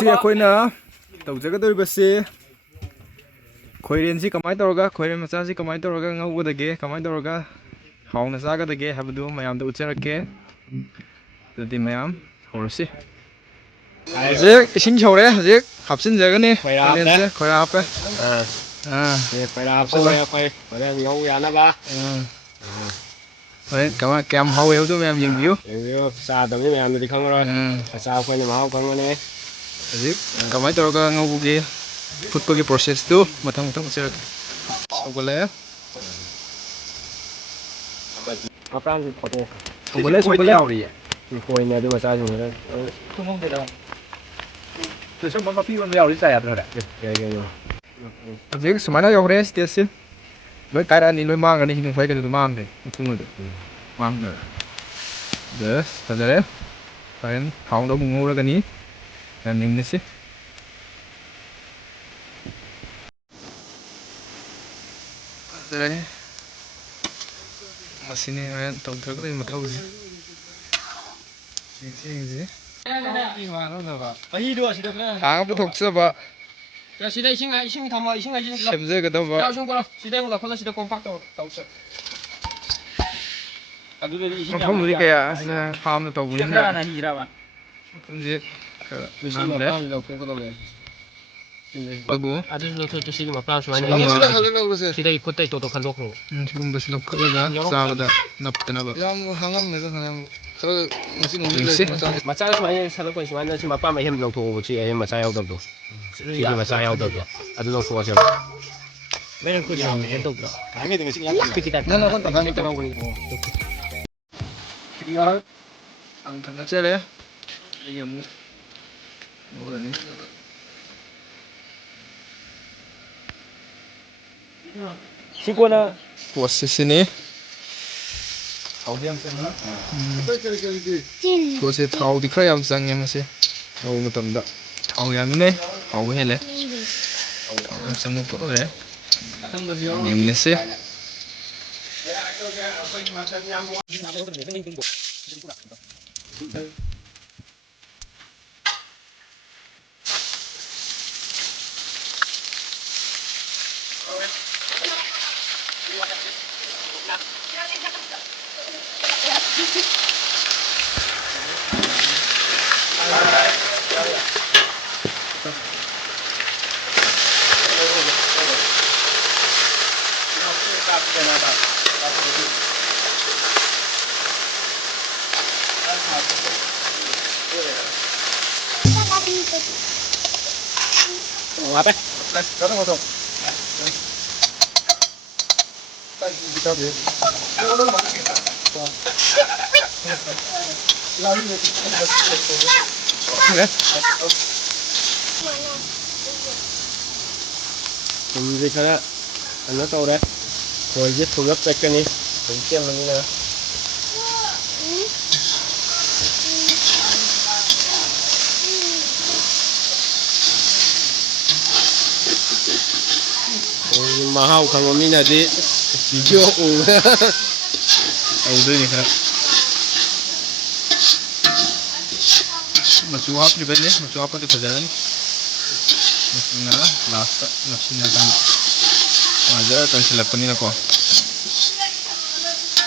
ꯉꯁꯤ ꯑꯩꯈꯣꯏꯅ ꯇꯧꯖꯒꯗꯧꯔꯤꯕꯁꯤ ꯈꯣꯏꯔꯦꯟꯁꯤ ꯀꯃꯥꯏꯅ ꯇꯧꯔꯒ ꯈꯣꯏꯔꯦꯟ ꯃꯆꯥꯁꯤ ꯀꯃꯥꯏꯅ ꯇꯧꯔꯒ ꯉꯧꯒꯗꯒꯦ ꯀꯃꯥꯏꯅ ꯇꯧꯔꯒ ꯍꯥꯎꯅ ꯆꯥꯒꯗꯒꯦ ꯍꯥꯏꯕꯗꯨ ꯃꯌꯥꯝꯗ ꯎꯠꯆꯔꯛꯀꯦ ꯑꯗꯨꯗꯤ ꯃꯌꯥꯝ ꯍꯧꯔꯁꯤ ꯍꯧꯖꯤꯛ ꯏꯁꯤꯡ ꯁꯧꯔꯦ ꯍꯧꯖꯤꯛ ꯍꯥꯞꯆꯤꯟꯖꯒꯅꯤ ꯈꯣꯏꯔꯦꯟꯁꯦ ꯈꯣꯏꯔꯥ ꯍꯥꯞꯄꯦ ꯈꯣꯏꯔꯥ ꯍꯥꯞꯆꯤꯜꯂꯦ ꯑꯩꯈꯣꯏ ꯍꯣꯔꯦꯟ ꯉꯧ ꯌꯥꯅꯕ ꯍꯣꯔꯦꯟ ꯀꯌꯥꯝ ꯍꯥꯎꯋꯦ ꯍꯥꯏꯕꯗꯨ ꯃꯌꯥꯝ ꯌꯦꯡꯕꯤꯌꯨ ꯆꯥꯗꯕꯅꯤ ꯃꯌꯥꯝꯗꯗꯤ ꯈꯪꯉꯔꯣꯏ ꯆꯥꯕ ꯑꯩꯈꯣꯏꯅ ꯃꯍꯥꯎ ꯈꯪꯒꯅꯤ ꯍꯧꯖꯤꯛ ꯀꯃꯥꯏꯅ ꯇꯧꯔꯒ ꯉꯧꯕꯒꯤ ꯐꯨꯠꯄꯒꯤ ꯄ꯭ꯔꯣꯁꯦꯁꯇꯨ ꯃꯊꯪ ꯃꯊꯪ ꯎꯠꯆꯔꯛꯀꯦ ꯁꯧꯒꯠꯂꯛꯑꯦ ꯃꯄꯥꯟꯁꯤ ꯐꯣꯇꯣ ꯁꯧꯒꯠꯂꯦ ꯌꯥꯎꯔꯤꯌꯦ ꯈꯣꯏꯅꯦ ꯑꯗꯨ ꯃꯆꯥꯁꯤꯡꯗꯨꯅ ꯁꯨꯝ ꯃꯄꯤ ꯑꯣꯟꯕ ꯌꯥꯎꯔꯤ ꯆꯥ ꯌꯥꯗ꯭ꯔꯣ ꯀꯩꯅꯣ ꯍꯧꯖꯤꯛ ꯁꯨꯃꯥꯏꯅ ꯌꯧꯔꯦ ꯁ꯭ꯇꯦꯖꯁꯤ ꯂꯣꯏ ꯀꯥꯏꯔꯛꯑꯅꯤ ꯂꯣꯏ ꯃꯥꯡꯒꯅꯤ ꯍꯤꯡ ꯐꯩ ꯀꯩꯅꯣꯗꯣ ꯃꯥꯡꯈ꯭ꯔꯦ ꯊꯨꯡꯉꯗꯣ ꯃꯥꯡꯈ꯭ꯔꯦ ꯕꯁ ꯐꯖꯔꯦ ꯍꯣꯔꯦꯟ ꯊꯥꯎꯗ ꯑꯃꯨꯛ ꯉꯧꯔꯒꯅꯤ ꯌꯥꯝ ꯌꯦꯡꯅꯁꯤ ꯐꯖꯔꯦ ꯃꯁꯤꯅꯤ ꯍꯣꯔꯦꯟ ꯇꯧꯊꯔꯛꯀꯗꯣꯏ ꯃꯊꯧꯁꯤ ꯌꯦꯡꯁꯤ ꯊꯥꯡ ꯄꯨꯊꯣꯛꯆꯕ ꯁꯤꯗ ꯏꯁꯤꯡ ꯊꯝꯃꯣ ꯏꯁꯤꯡ ꯁꯦꯝꯖꯒꯗꯧꯕ ꯁꯤꯗ ꯑꯃꯨꯛ ꯂꯧꯈꯠꯂ ꯁꯤꯗ ꯀꯣꯝꯄꯥꯛ ꯇꯧꯁꯦ ꯑꯗꯨꯗꯗꯤ ꯏꯁꯤꯡ ꯃꯐꯝꯗꯨꯗꯤ ꯀꯌꯥ ꯐꯥꯝꯅ ꯇꯧꯕꯅꯤꯅ ꯃꯐꯝꯁꯦ ꯈꯔ ꯉꯝꯗ꯭ꯔꯦ ꯑꯗꯨꯕꯨ ꯁꯤꯗꯒꯤ ꯈꯨꯠꯇꯩ ꯇꯣꯇꯣ ꯈꯟꯗꯣꯛꯈ꯭ꯔꯣ ꯁꯤꯒꯨꯝꯕꯁꯤ ꯂꯧꯈꯠꯂꯒ ꯆꯥꯕꯗ ꯅꯞꯇꯅꯕ ꯌꯥꯝ ꯍꯥꯡꯉꯝꯃꯦꯗ ꯈꯔ ꯃꯆꯥ ꯁꯨꯃꯥꯏꯅ ꯁꯜꯂꯛꯄ ꯁꯨꯃꯥꯏꯅ ꯁꯤ ꯃꯄꯥ ꯑꯍꯦꯟ ꯂꯧꯊꯣꯛꯑꯣꯕ ꯁꯤ ꯑꯍꯦꯟ ꯃꯆꯥ ꯌꯥꯎꯗꯕꯗꯣ ꯁꯤꯒꯤ ꯃꯆꯥ ꯌꯥꯎꯗꯕꯗꯣ ꯑꯗꯨ ꯂꯧꯊꯣꯛꯑꯁꯦꯕ ꯊꯥꯡꯒꯠꯆꯔꯦ ꯑꯩ ꯑꯃꯨꯛ ꯉꯧꯔꯅꯤ ꯁꯤ ꯀꯣꯟꯅ ꯄꯣꯠꯁꯤ ꯁꯤꯅꯤ ꯄꯣꯠꯁꯦ ꯊꯥꯎꯗꯤ ꯈꯔ ꯌꯥꯝ ꯆꯪꯉꯦ ꯃꯁꯤ ꯉꯧꯕ ꯃꯇꯝꯗ ꯊꯥꯎ ꯌꯥꯝꯃꯤꯉꯩ ꯍꯥꯎꯕ ꯍꯦꯜꯂꯦ ꯊꯥꯎ ꯌꯥꯝ ꯆꯪꯕ ꯄꯣꯠ ꯑꯣꯏꯔꯦ ꯌꯦꯡꯅꯁꯤ Apa? Thùng gì khá nó trâu đấy rồi giết thùng gấp cái này thùng kem là như nào mà hao không có mình là gì chưa ủ ꯇꯧꯗꯣꯏꯅꯤ ꯈꯔ ꯃꯆꯨ ꯍꯥꯞꯇ꯭ꯔꯤꯕꯩꯅꯤ ꯃꯆꯨ ꯍꯥꯞꯄꯗꯤ ꯐꯖꯔꯅꯤ ꯃꯆꯨꯅ ꯂꯥꯁꯇ ꯅꯞꯁꯤꯟꯅꯀꯥꯟꯗ ꯐꯖꯅ ꯀꯪꯁꯤꯜꯂꯛꯄꯅꯤꯅꯀꯣ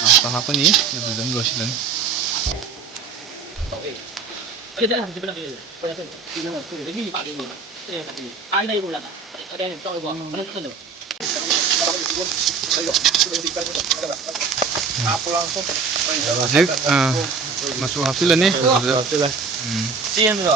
ꯂꯥꯁꯇ ꯍꯥꯞꯄꯅꯤ ꯑꯗꯨꯗ ꯑꯗꯨꯝ ꯂꯣꯏꯁꯤꯜꯂꯅꯤ ꯍꯧꯖꯤꯛ ꯃꯆꯨ ꯍꯥꯞꯆꯤꯜꯂꯅꯤ ꯑꯗꯨꯗ ꯆꯦꯟꯕ꯭ꯔꯣ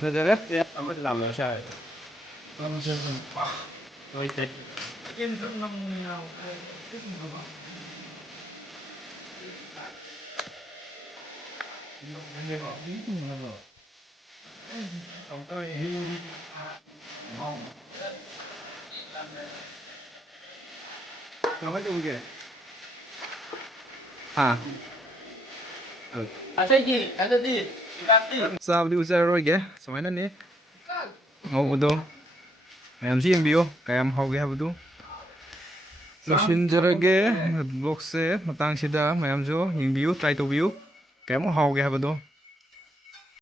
ꯐꯖꯔꯦ ꯑꯃꯗ ꯂꯥꯛꯑꯣ ꯁꯥꯔ Kau macam mana? ꯍꯥ ꯆꯥꯕꯗꯤ ꯎꯆꯔꯔꯣꯏꯒꯦ ꯁꯨꯃꯥꯏꯅꯅꯤ ꯉꯧꯕꯗꯣ ꯃꯌꯥꯝꯁꯨ ꯌꯦꯡꯕꯤꯌꯨ ꯀꯌꯥꯝ ꯍꯥꯎꯒꯦ ꯍꯥꯏꯕꯗꯨ ꯂꯣꯏꯁꯤꯟꯖꯔꯒꯦ ꯕ꯭ꯂꯣꯛꯁꯦ ꯃꯇꯥꯡꯁꯤꯗ ꯃꯌꯥꯝꯁꯨ ꯌꯦꯡꯕꯤꯌꯨ ꯇ꯭ꯔꯥꯏ ꯇꯧꯕꯤꯌꯨ ꯀꯌꯥꯃꯨꯛ ꯍꯥꯎꯒꯦ ꯍꯥꯏꯕꯗꯣ